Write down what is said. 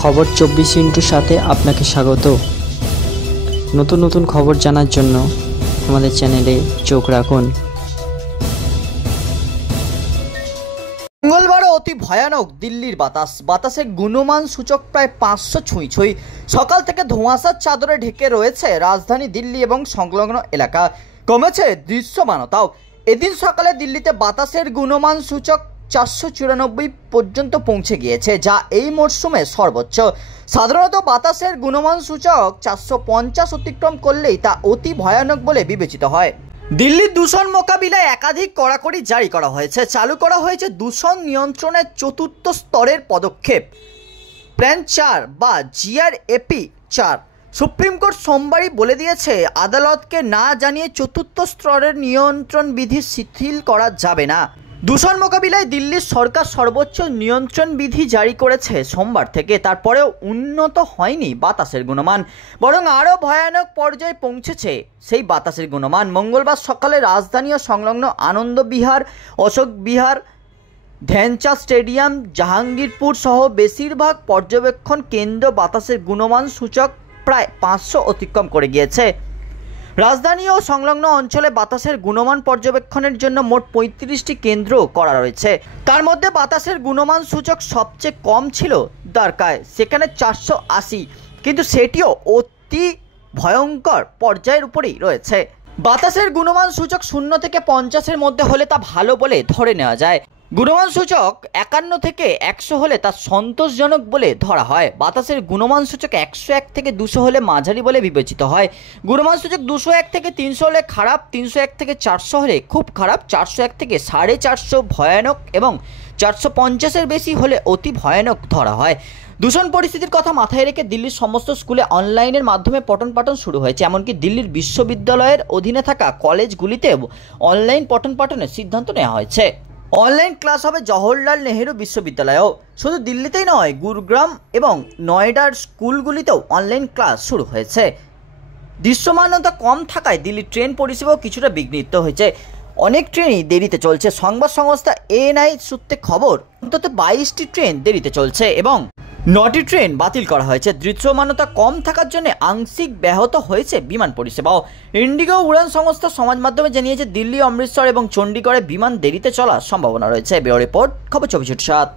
খবর 24 সাথে আপনাকে স্বাগত। নতুন নতুন খবর জানার জন্য আমাদের চ্যানেলে চোখ রাখুন। মঙ্গলবারও অতি ভয়ানক দিল্লির বাতাসের গুণমান সূচক প্রায় 500 ছুঁই। সকাল থেকে ধোঁয়াশার চাদরে ঢেকে রয়েছে রাজধানী দিল্লি এবং সংলগ্ন এলাকা। কমেছে দৃশ্যমানতাও। এদিন সকালে দিল্লিতে বাতাসের গুণমান সূচক 494 পর্যন্ত পৌঁছে গিয়েছে, যা এই মরশুমে সর্বোচ্চ। সাধারণত বাতাসের গুণমান সূচক 450 অতিক্রম করলেই তা অতি ভয়ানক বলে বিবেচিত হয়। দিল্লির দূষণ মোকাবিলায় একাধিক কড়াকড়ি জারি করা হয়েছে। চালু করা হয়েছে দূষণ নিয়ন্ত্রণের চতুর্থ স্তরের পদক্ষেপ প্ল্যান 4 বা GRAP 4। সুপ্রিম কোর্ট সোমবারই বলে দিয়েছে, আদালতকে না জানিয়ে চতুর্থ স্তরের নিয়ন্ত্রণ বিধি শিথিল করা যাবে না। দূষণ মোকাবিলায় দিল্লির সরকার সর্বোচ্চ নিয়ন্ত্রণ বিধি জারি করেছে সোমবার থেকে। তারপরেও উন্নত হয়নি বাতাসের গুণমান, বরং আরও ভয়ানক পর্যায়ে পৌঁছেছে সেই বাতাসের গুণমান। মঙ্গলবার সকালে রাজধানী ও সংলগ্ন আনন্দ বিহার, অশোক বিহার, ধ্যানচাঁদ স্টেডিয়াম, জাহাঙ্গীরপুর সহ বেশিরভাগ পর্যবেক্ষণ কেন্দ্র বাতাসের গুণমান সূচক প্রায় 500 অতিক্রম করে গিয়েছে। রাজধানী ও সংলগ্ন অঞ্চলে বাতাসের গুণমান পর্যবেক্ষণের জন্য মোট 35টি কেন্দ্র করা রয়েছে। তার মধ্যে বাতাসের গুণমান সূচক সবচেয়ে কম ছিল দ্বারকায়, সেখানে 480, কিন্তু সেটিও অতি ভয়ঙ্কর পর্যায়ের উপরেই রয়েছে। বাতাসের গুণমান সূচক 0 থেকে 50-এর মধ্যে হলে তা ভালো বলে ধরে নেওয়া যায়। গুণমান সূচক 51 থেকে 100 হলে তা সন্তোষজনক বলে ধরা হয়। বাতাসের গুণমান সূচক 101 থেকে 200 হলে মাঝারি বলে বিবেচিত হয়। গুণমান সূচক 201 থেকে 300 হলে খারাপ, 301 থেকে 400 হলে খুব খারাপ, 401 থেকে 450 ভয়ানক এবং 450-এর বেশি হলে অতি ভয়ানক ধরা হয়। দূষণ পরিস্থিতির কথা মাথায় রেখে দিল্লির সমস্ত স্কুলে অনলাইনের মাধ্যমে পঠন পাঠন শুরু হয়েছে। এমনকি দিল্লির বিশ্ববিদ্যালয়ের অধীনে থাকা কলেজগুলিতেও অনলাইন পঠন পাঠনের সিদ্ধান্ত নেওয়া হয়েছে। অনলাইন ক্লাস হবে জওহরলাল নেহেরু বিশ্ববিদ্যালয়েও। শুধু দিল্লিতেই নয়, গুরুগ্রাম এবং নয়ডার স্কুলগুলিতেও অনলাইন ক্লাস শুরু হয়েছে। দৃশ্যমানতা কম থাকায় দিল্লির ট্রেন পরিষেবাও কিছুটা বিঘ্নিত হয়েছে। অনেক ট্রেনই দেরিতে চলছে। সংবাদ সংস্থা ANI সূত্রে খবর, অন্তত 22টি ট্রেন দেরিতে চলছে এবং 9টি ট্রেন বাতিল করা হয়েছে। দৃশ্যমানতা কম থাকার জন্য আংশিক ব্যাহত হয়েছে বিমান পরিষেবাও। ইন্ডিগো উড়ান সংস্থা সমাজ মাধ্যমে জানিয়েছে, দিল্লি, অমৃতসর এবং চণ্ডীগড়ে বিমান দেরিতে চলার সম্ভাবনা রয়েছে। ব্যুরো রিপোর্ট, খবর 24/7।